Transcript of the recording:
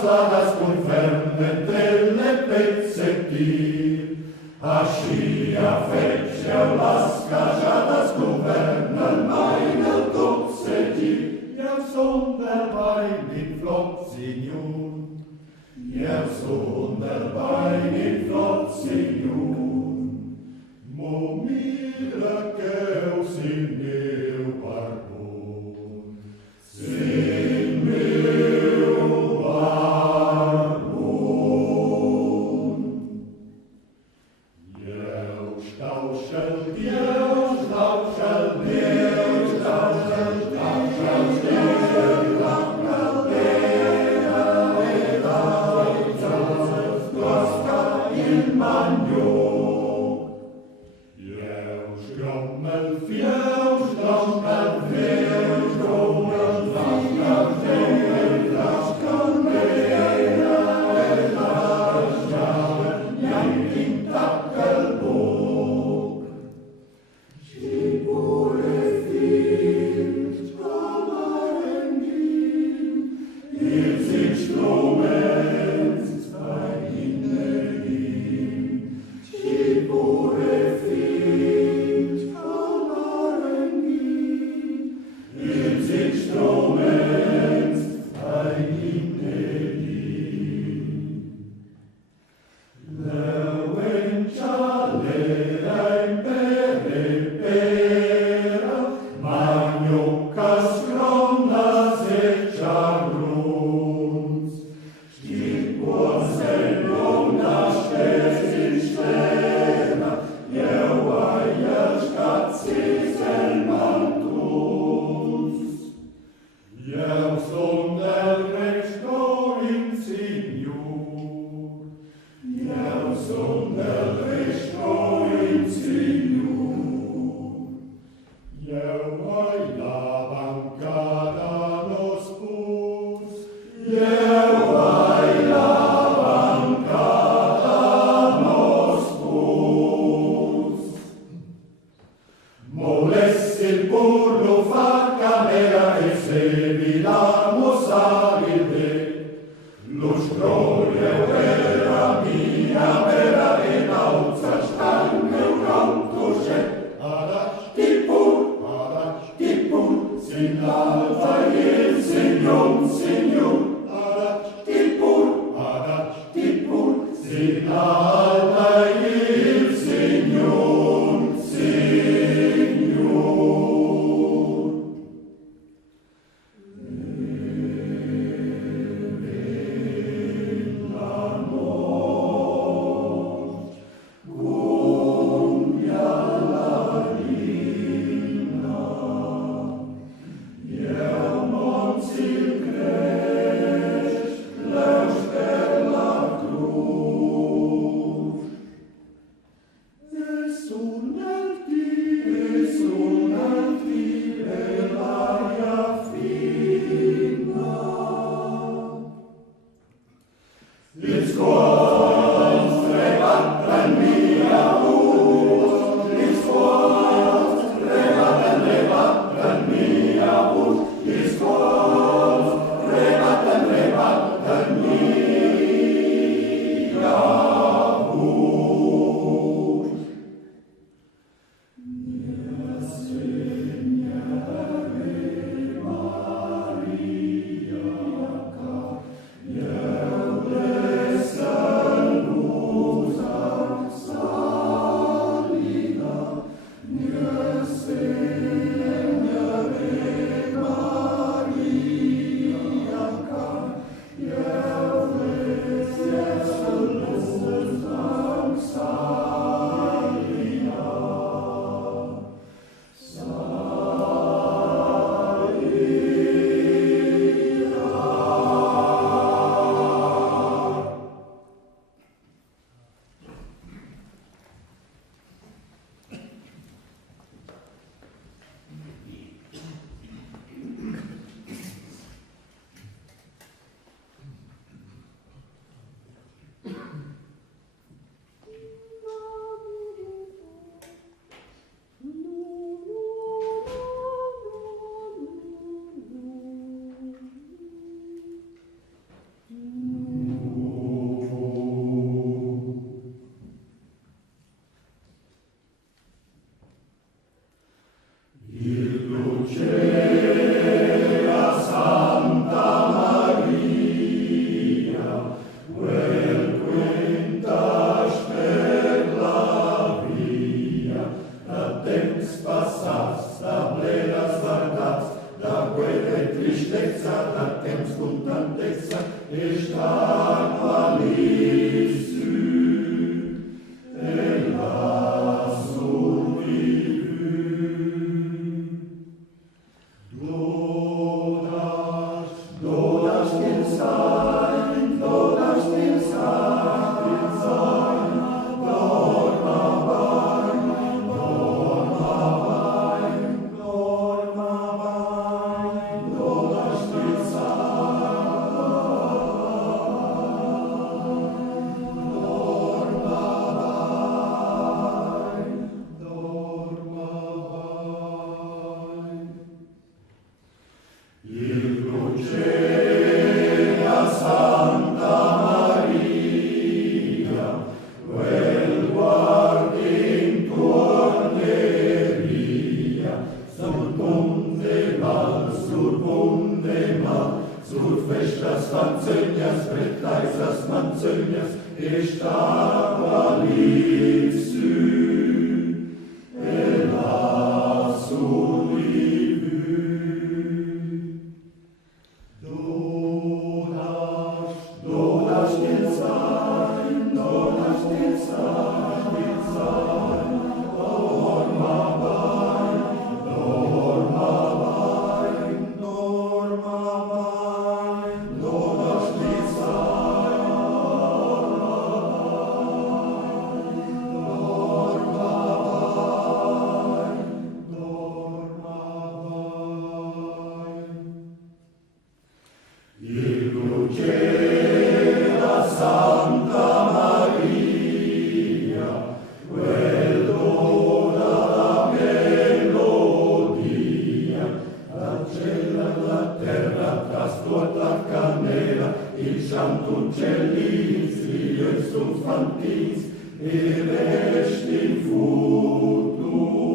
sladas confernetele pezzetir, ascia fece lasca jadas governal meine Dutzegir, ja sonderbein in Flott, Signor, ja sonderbein in Flott, Signor, mo mira Deus in meu pardon, sin meu pardon. Deus tauschel, Deus tauschel, Deus tauschel, tauschel, Deus tauschel, Costa il magno. Deus grommel, Deus grommel, Deus grommel, Deus Maria, exultantezza e sta qualissu e lassù vivu. Dodas den Sein, dodas den Sein, dorma vain, dodas den Sein, dorma vain. Il Lucea Santa Maria, quel guardin torneria, sur ponte mal, sur festas fancenias, pretaisas mancenias, estava lissu, e lassù vivu. Dodas den Sein, dodas den Sein, dorma vain, dodas den Sein, dorma vain. Il Lucea Santa Maria, quel dona la melodia, la cella, la terra, trastuat la candela, il canto uccellins, lions und fantins, e rest in futuro.